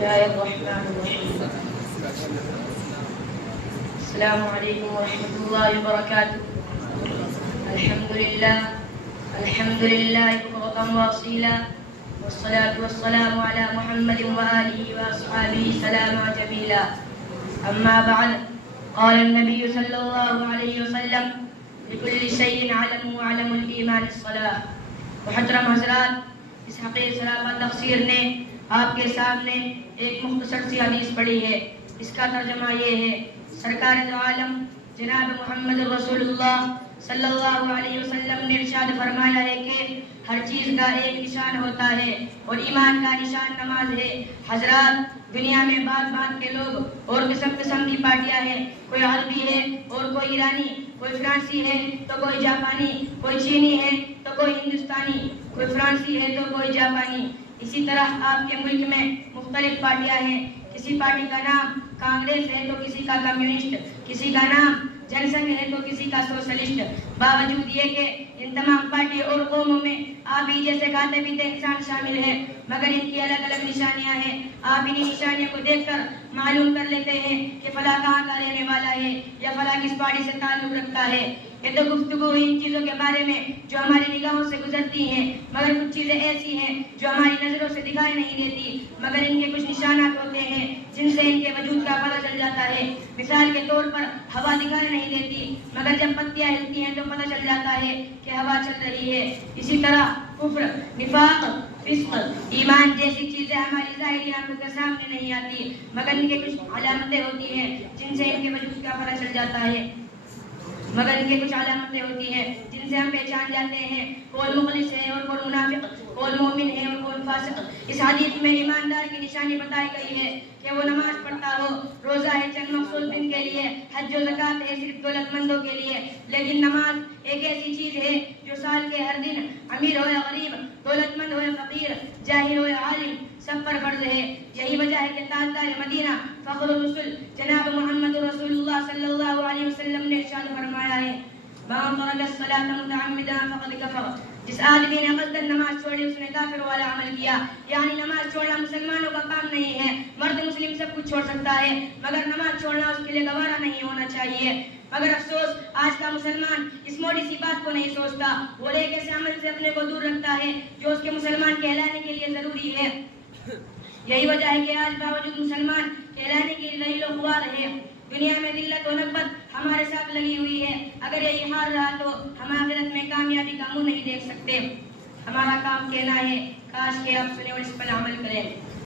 الله الرحمن الرحيم. السلام عليكم ورحمة الله وبركاته. الحمد لله بكرة وأصيلا، والصلاة والسلام على محمد وآله وأصحابه سلاما جميلا. أما بعد، قال النبي صلى الله عليه وسلم: لكل شيء علم وعلم الإيمان الصلاة. محترم حضرات، اس حقیر صلابہ تفسیر نے آپ کے سامنے ایک مختصر سی حدیث پڑھی ہے. اس کا ترجمہ یہ ہے: سرکار دو عالم جناب محمد رسول اللہ صلی اللہ علیہ وسلم نے ارشاد فرمایا ہے کہ ہر چیز کا ایک نشان ہوتا ہے اور ایمان کا نشان نماز ہے. حضرات، دنیا میں بات بات کے لوگ اور قسم قسم کی پارٹیاں ہیں. کوئی عربی ہے اور کوئی ایرانی، کوئی فرانسی ہے تو کوئی جاپانی، کوئی چینی ہے تو کوئی ہندوستانی، کوئی فرانسی ہے تو کوئی جاپانی. اسی طرح آپ کے ملک میں مختلف پارٹیاں ہیں. کسی پارٹی کا نام کانگریس ہے تو کسی کا کمیونسٹ، کسی کا نام جن سنگھ ہے تو کسی کا سوشلسٹ. باوجود یہ کہ ان تمام پارٹی اور قوموں میں آپ ہی جیسے کھاتے پیتے انسان شامل ہیں، مگر ان کی الگ الگ نشانیاں ہیں. آپ انہیں نشانیوں کو دیکھ کر معلوم کر لیتے ہیں کہ فلاں کہاں کا رہنے والا ہے یا فلاں کس پارٹی سے تعلق رکھتا ہے. یہ تو گفتگو ہوئی ان چیزوں کے بارے میں جو ہماری نگاہوں سے گزرتی ہیں، مگر کچھ چیزیں ایسی ہیں جو ہماری نظروں سے دکھائی نہیں دیتی، مگر ان کے کچھ نشانات ہوتے ہیں جن سے ان کے وجود کا پتہ چل جاتا ہے. مثال کے طور پر ہوا دکھائی نہیں دیتی، مگر جب پتیاں ہلتی ہیں تو پتہ چل جاتا ہے کہ ہوا چل رہی ہے. اسی طرح کفر، نفاق، فسق، ایمان جیسی چیزیں ہماری ظاہری آنکھوں کے سامنے نہیں آتی، مگر ان کے کچھ علامتیں ہوتی ہیں جن سے ان کے وجود کا پتہ چل جاتا ہے. جن سے ہم پہچان جاتے ہیں کون مخلص ہے اور کون منافق، کون مومن ہے اور کون فاسق. اس حدیث میں ایماندار کی نشانی بتائی گئی ہے کہ وہ نماز پڑھتا ہو، روزہ ہے چند مخصوص دن کے لیے، حج و زکوٰۃ ہے صرف دولت مندوں کے لیے. لیکن نماز ایک ایسی چیز ہے جو سال کے ہر دن، امیر ہو یا غریب، دولت مند ہو یا فقیر، جاہل ہو یا عالم، سب پر فرض ہے. یہی وجہ ہے کہ تاجدار مدینہ، فخر الرسل جناب محمد رسول اللہ صلی اللہ علیہ وسلم نے ارشاد فرمایا ہے: من ترک الصلاۃ متعمدا فقد کفر. جس آدمی نے قصداً نماز چھوڑی اس نے کافر والا عمل کیا. یعنی نماز چھوڑنا مسلمانوں کا کام نہیں ہے. مرد مسلم سب کچھ چھوڑ سکتا ہے، مگر نماز چھوڑنا اس کے لیے گوارا نہیں ہونا چاہیے. مگر افسوس، آج کا مسلمان اس موٹی سی بات کو نہیں سوچتا. وہ ایک ایسے عمل سے اپنے کو دور رکھتا ہے جو اس کے مسلمان کہلانے کے لیے ضروری ہے. یہی وجہ ہے کہ آج باوجود مسلمان کہلانے کے لیے ذلیل و خوار ہے. دنیا میں ذلت و نکبت ہمارے ساتھ لگی ہوئی ہے. اگر یہی حال رہا تو ہم آخرت میں کامیابی کا منہ نہیں دیکھ سکتے. ہمارا کام کہنا ہے، کاش کہ آپ سنیں اور اس پر عمل کریں.